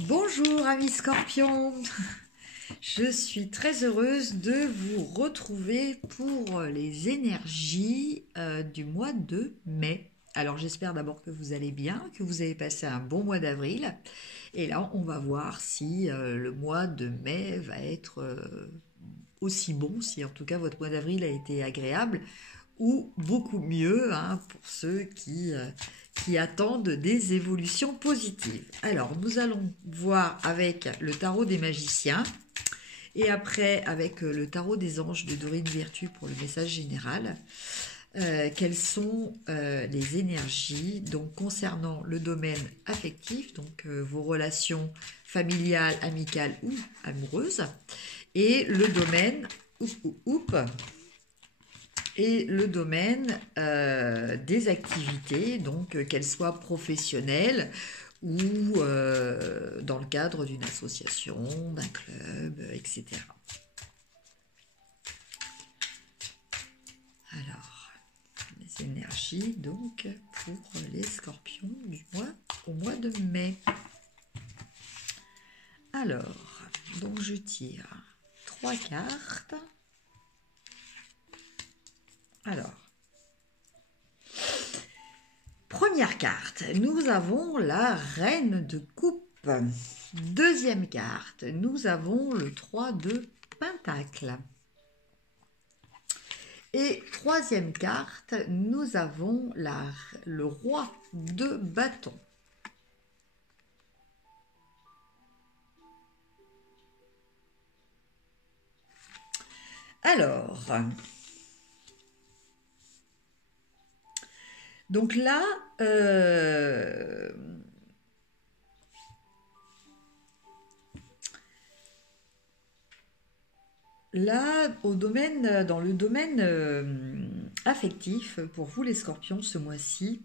Bonjour amis scorpions, je suis très heureuse de vous retrouver pour les énergies du mois de mai. Alors j'espère d'abord que vous allez bien, que vous avez passé un bon mois d'avril. Et là on va voir si le mois de mai va être aussi bon, si en tout cas votre mois d'avril a été agréable ou beaucoup mieux pour ceux qui attendent des évolutions positives. Alors, nous allons voir avec le tarot des magiciens et après avec le tarot des anges de Dorine Virtue pour le message général. Quelles sont les énergies donc concernant le domaine affectif, donc vos relations familiales, amicales ou amoureuses, et le domaine et le domaine des activités, donc qu'elles soient professionnelles ou dans le cadre d'une association, d'un club, etc. Alors, les énergies donc pour les scorpions au mois de mai. Alors, donc je tire 3 cartes. Alors, première carte, nous avons la reine de coupe. Deuxième carte, nous avons le 3 de pentacle. Et troisième carte, nous avons le roi de bâton. Alors, donc là, dans le domaine affectif, pour vous les scorpions ce mois-ci,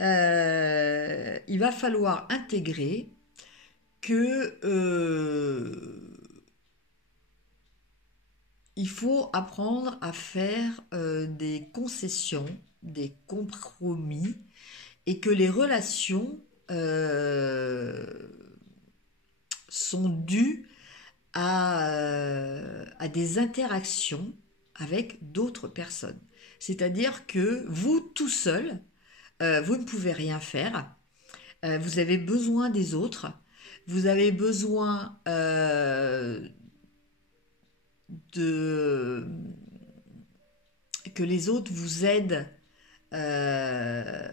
il va falloir intégrer que il faut apprendre à faire des concessions, des compromis, et que les relations sont dues à des interactions avec d'autres personnes. C'est-à-dire que vous, tout seul, vous ne pouvez rien faire. Vous avez besoin des autres. Vous avez besoin de que les autres vous aident euh,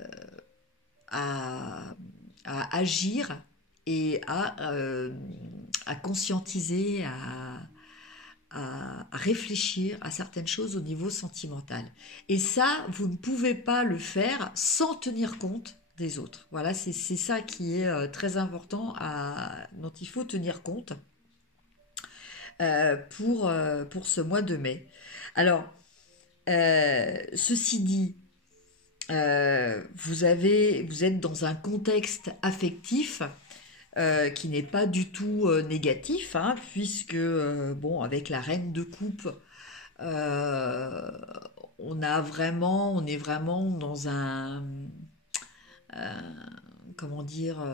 à, à agir et à conscientiser, à réfléchir à certaines choses au niveau sentimental. Et ça, vous ne pouvez pas le faire sans tenir compte des autres. Voilà, c'est ça qui est très important, dont il faut tenir compte pour ce mois de mai. Alors, ceci dit, vous êtes dans un contexte affectif qui n'est pas du tout négatif, puisque, bon, avec la reine de coupe, euh, on est vraiment dans euh, comment dire,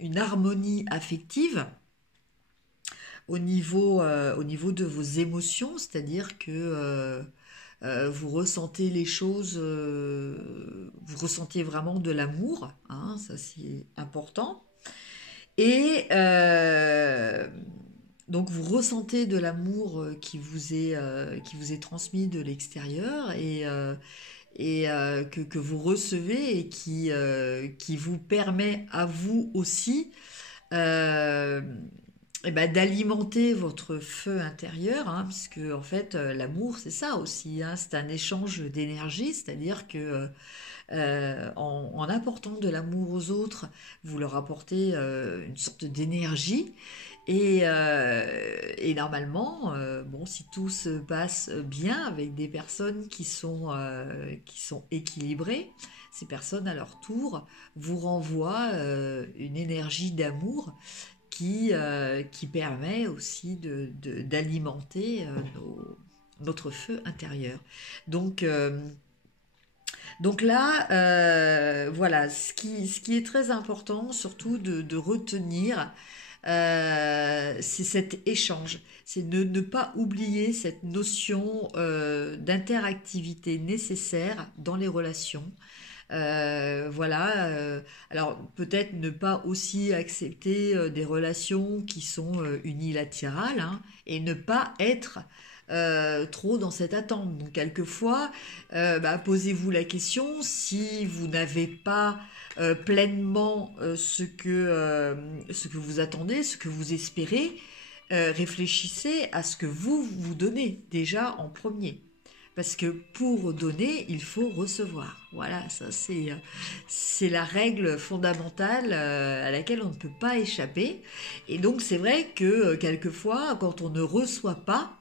une harmonie affective au niveau de vos émotions, c'est-à-dire que vous ressentez les choses, vous ressentez vraiment de l'amour, ça c'est important. Et donc vous ressentez de l'amour qui vous est transmis de l'extérieur et que vous recevez et qui vous permet à vous aussi euh, d'alimenter votre feu intérieur, puisque en fait l'amour c'est ça aussi, c'est un échange d'énergie, c'est-à-dire que en apportant de l'amour aux autres, vous leur apportez une sorte d'énergie et normalement, bon, si tout se passe bien avec des personnes qui sont équilibrées, ces personnes à leur tour vous renvoient une énergie d'amour qui permet aussi d'alimenter notre feu intérieur. Donc, Donc là, voilà, ce qui est très important, surtout de retenir, c'est cet échange. C'est de ne pas oublier cette notion d'interactivité nécessaire dans les relations. Voilà. Alors peut-être ne pas aussi accepter des relations qui sont unilatérales, hein, et ne pas être trop dans cette attente. Donc quelquefois, posez-vous la question si vous n'avez pas pleinement ce que vous attendez, ce que vous espérez. Réfléchissez à ce que vous vous donnez déjà en premier. Parce que pour donner, il faut recevoir. Voilà, ça c'est la règle fondamentale à laquelle on ne peut pas échapper. Et donc c'est vrai que quelquefois, quand on ne reçoit pas,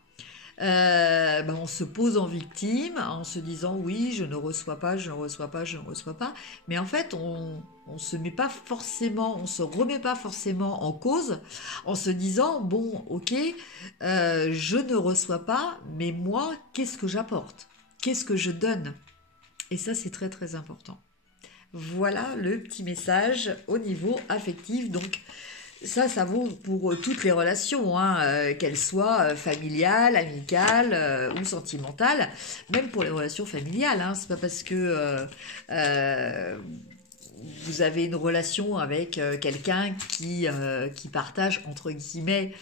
on se pose en victime en se disant oui, je ne reçois pas, je ne reçois pas, je ne reçois pas. Mais en fait, on se met pas forcément, on se remet pas forcément en cause en se disant bon, ok, je ne reçois pas, mais moi, qu'est-ce que j'apporte? Qu'est-ce que je donne? Et ça, c'est très très important. Voilà le petit message au niveau affectif. Donc, ça vaut pour toutes les relations, hein, qu'elles soient familiales, amicales ou sentimentales, même pour les relations familiales. Hein, c'est pas parce que vous avez une relation avec quelqu'un qui partage entre guillemets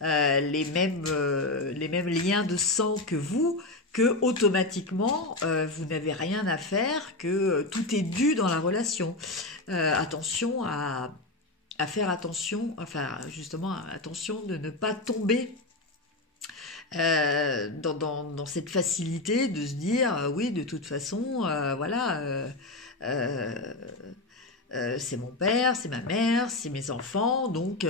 les mêmes liens de sang que vous, que automatiquement vous n'avez rien à faire, que tout est dû dans la relation. Attention à faire attention, enfin justement attention de ne pas tomber dans cette facilité de se dire oui, de toute façon voilà, euh, c'est mon père, c'est ma mère, c'est mes enfants, donc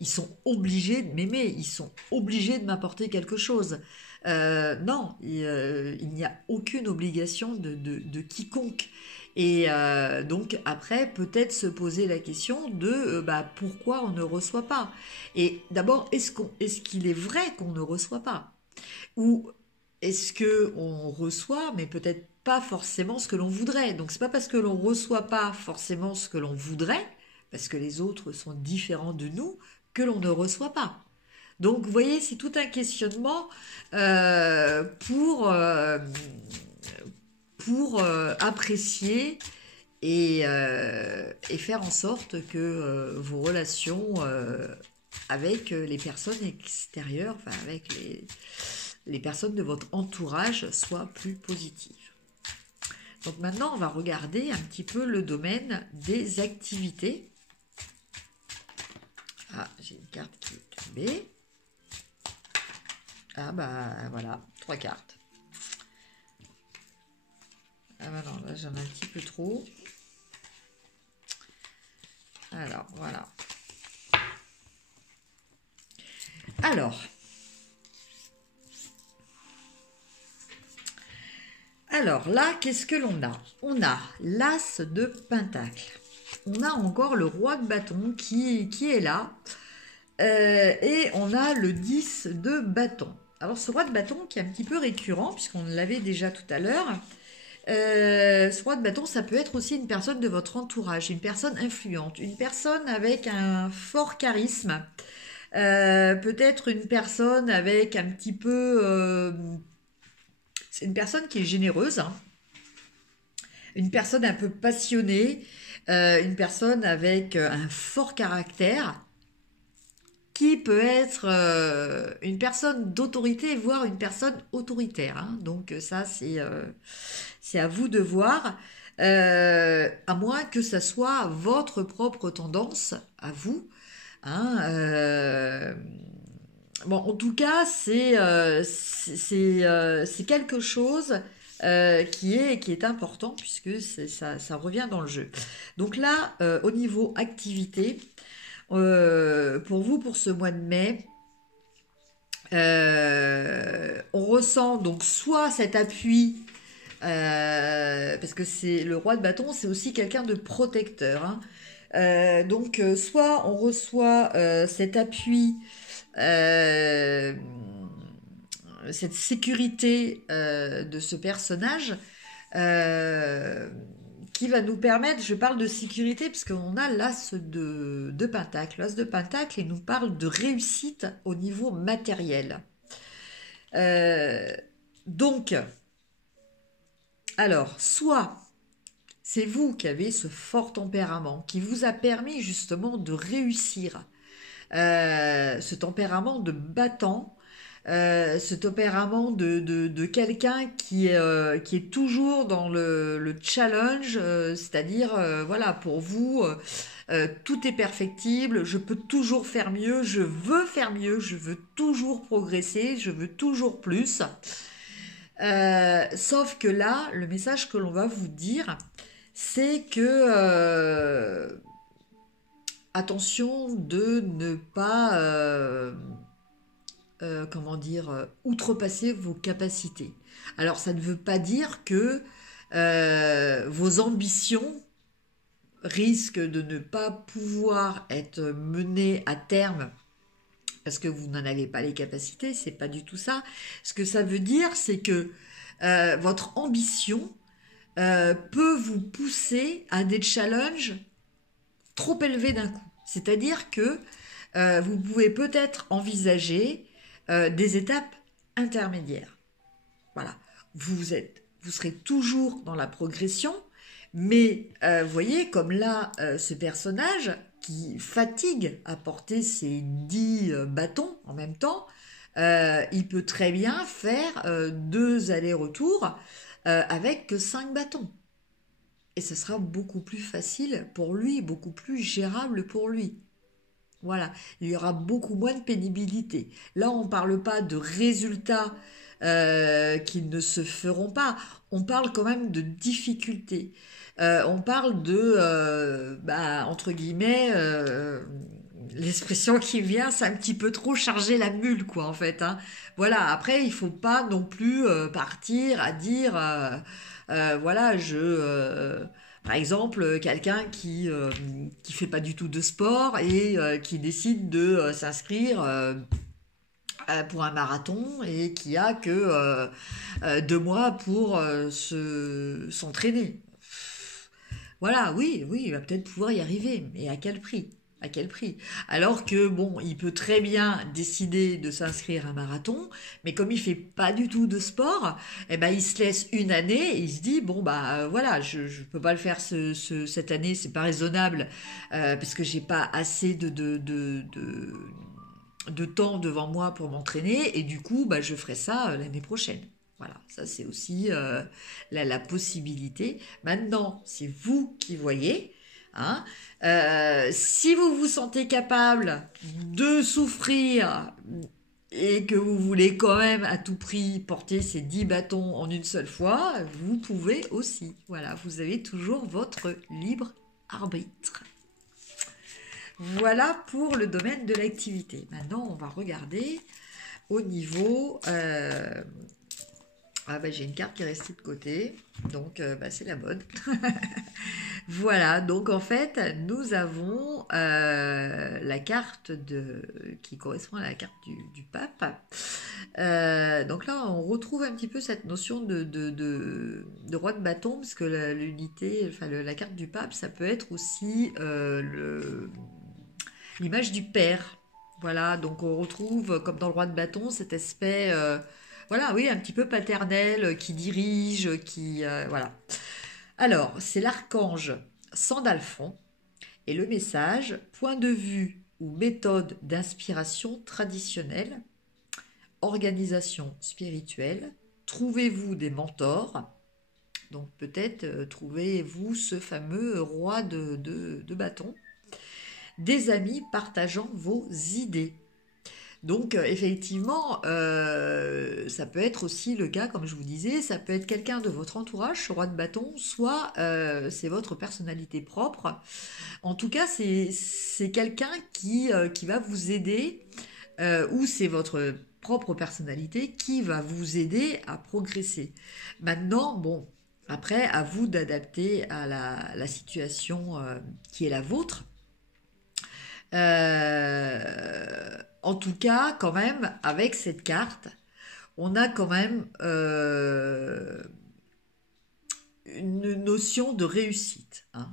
ils sont obligés de m'aimer, ils sont obligés de m'apporter quelque chose. Non, il n'y a aucune obligation de quiconque. Et donc après, peut-être se poser la question de pourquoi on ne reçoit pas. Et d'abord, est-ce qu'il est vrai qu'on ne reçoit pas? Ou est-ce que on reçoit, mais peut-être pas forcément ce que l'on voudrait. Donc c'est pas parce que l'on reçoit pas forcément ce que l'on voudrait, parce que les autres sont différents de nous, que l'on ne reçoit pas. Donc vous voyez, c'est tout un questionnement euh, pour euh, pour apprécier et faire en sorte que vos relations avec les personnes extérieures, enfin avec les personnes de votre entourage soient plus positives. Donc maintenant, on va regarder un petit peu le domaine des activités. Ah, j'ai une carte qui est tombée. Ah bah voilà, 3 cartes. Ah bah non, là j'en ai un petit peu trop. Alors, voilà. Alors là, qu'est-ce que l'on a? On a l'as de pentacle. On a encore le roi de bâton qui est là. Et on a le 10 de bâton. Alors ce roi de bâton qui est un petit peu récurrent, puisqu'on l'avait déjà tout à l'heure. Ce roi de bâton, ça peut être aussi une personne de votre entourage, une personne influente, une personne avec un fort charisme, peut-être une personne avec un petit peu... c'est une personne qui est généreuse, hein, une personne un peu passionnée, une personne avec un fort caractère, qui peut être une personne d'autorité, voire une personne autoritaire. Hein. Donc ça, c'est à vous de voir, à moins que ça soit votre propre tendance à vous. Hein, bon, en tout cas, c'est quelque chose qui est important puisque ça revient dans le jeu. Donc là, au niveau activité, pour vous, pour ce mois de mai, on ressent donc soit cet appui, parce que c'est le roi de bâton, c'est aussi quelqu'un de protecteur. Hein. Donc, soit on reçoit cet appui, cette sécurité de ce personnage, euh, qui va nous permettre, je parle de sécurité, parce qu'on a l'as de Pentacle. L'as de Pentacle, il nous parle de réussite au niveau matériel. Euh, donc, alors, soit c'est vous qui avez ce fort tempérament qui vous a permis justement de réussir, ce tempérament de battant, ce tempérament de quelqu'un qui est toujours dans le challenge, c'est-à-dire, voilà, pour vous, tout est perfectible, je peux toujours faire mieux, je veux toujours progresser, je veux toujours plus. Sauf que là, le message que l'on va vous dire, c'est que attention de ne pas, comment dire, outrepasser vos capacités. Alors, ça ne veut pas dire que vos ambitions risquent de ne pas pouvoir être menées à terme parce que vous n'en avez pas les capacités, c'est pas du tout ça. Ce que ça veut dire, c'est que votre ambition peut vous pousser à des challenges trop élevés d'un coup. C'est-à-dire que vous pouvez peut-être envisager des étapes intermédiaires. Voilà, vous serez toujours dans la progression, mais vous voyez, comme là, ce personnage qui fatigue à porter ses 10 bâtons en même temps, il peut très bien faire 2 allers-retours avec que 5 bâtons. Et ce sera beaucoup plus facile pour lui, beaucoup plus gérable pour lui. Voilà, il y aura beaucoup moins de pénibilité. Là, on ne parle pas de résultats qui ne se feront pas. On parle quand même de difficultés. On parle de, entre guillemets, l'expression qui vient, c'est un petit peu trop charger la mule, quoi, en fait. Hein. Voilà, après, il faut pas non plus partir à dire, voilà, par exemple, quelqu'un qui fait pas du tout de sport et qui décide de s'inscrire pour un marathon et qui a que 2 mois pour s'entraîner. Voilà, oui, oui, il va peut-être pouvoir y arriver, mais à quel prix? À quel prix? Alors que bon, il peut très bien décider de s'inscrire à un marathon, mais comme il fait pas du tout de sport, eh ben il se laisse une année et il se dit bon bah voilà, je peux pas le faire cette année, c'est pas raisonnable parce que j'ai pas assez de temps devant moi pour m'entraîner et du coup bah je ferai ça l'année prochaine. Voilà, ça c'est aussi la possibilité. Maintenant, c'est vous qui voyez. Hein. Si vous vous sentez capable de souffrir et que vous voulez quand même à tout prix porter ces 10 bâtons en une seule fois, vous pouvez aussi. Voilà, vous avez toujours votre libre arbitre. Voilà pour le domaine de l'activité. Maintenant, on va regarder au niveau... Ah bah j'ai une carte qui est restée de côté, donc c'est la bonne. Voilà, donc en fait, nous avons la carte qui correspond à la carte du pape. Donc là, on retrouve un petit peu cette notion de roi de bâton, parce que l'unité, enfin la carte du pape, ça peut être aussi l'image du père. Voilà, donc on retrouve, comme dans le roi de bâton, cet aspect, voilà, oui, un petit peu paternel, qui dirige, voilà. Alors, c'est l'archange Sandalphon, et le message, point de vue ou méthode d'inspiration traditionnelle, organisation spirituelle, trouvez-vous des mentors, donc peut-être trouvez-vous ce fameux roi de bâton, des amis partageant vos idées. Donc effectivement, ça peut être aussi le cas, comme je vous disais, ça peut être quelqu'un de votre entourage, ce roi de bâton, soit c'est votre personnalité propre. En tout cas, c'est quelqu'un qui va vous aider, ou c'est votre propre personnalité qui va vous aider à progresser. Maintenant, bon, après, à vous d'adapter à la situation qui est la vôtre. En tout cas, quand même, avec cette carte, on a quand même une notion de réussite, hein.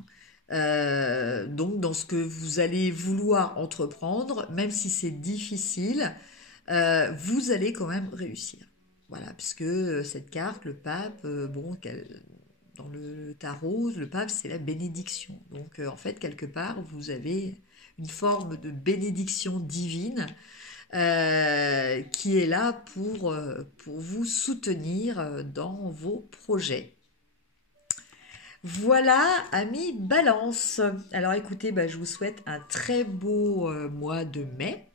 Donc, dans ce que vous allez vouloir entreprendre, même si c'est difficile, vous allez quand même réussir. Voilà, puisque cette carte, le pape, bon, dans le tarot, le pape, c'est la bénédiction. Donc, en fait, quelque part, vous avez une forme de bénédiction divine qui est là pour vous soutenir dans vos projets. Voilà, amis Balance. Alors écoutez, bah, je vous souhaite un très beau mois de mai.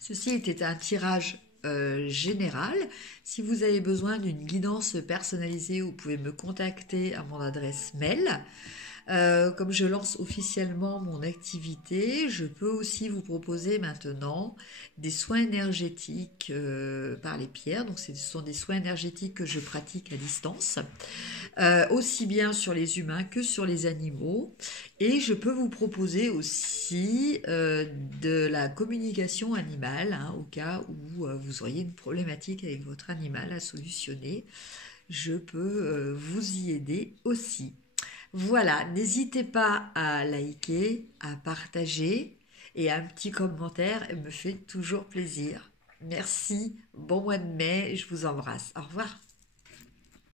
Ceci était un tirage général. Si vous avez besoin d'une guidance personnalisée, vous pouvez me contacter à mon adresse mail. Comme je lance officiellement mon activité, je peux aussi vous proposer maintenant des soins énergétiques par les pierres. Donc, ce sont des soins énergétiques que je pratique à distance, aussi bien sur les humains que sur les animaux. Et je peux vous proposer aussi de la communication animale, hein, au cas où vous auriez une problématique avec votre animal à solutionner. Je peux vous y aider aussi. Voilà, n'hésitez pas à liker, à partager et un petit commentaire me fait toujours plaisir. Merci, bon mois de mai, je vous embrasse. Au revoir.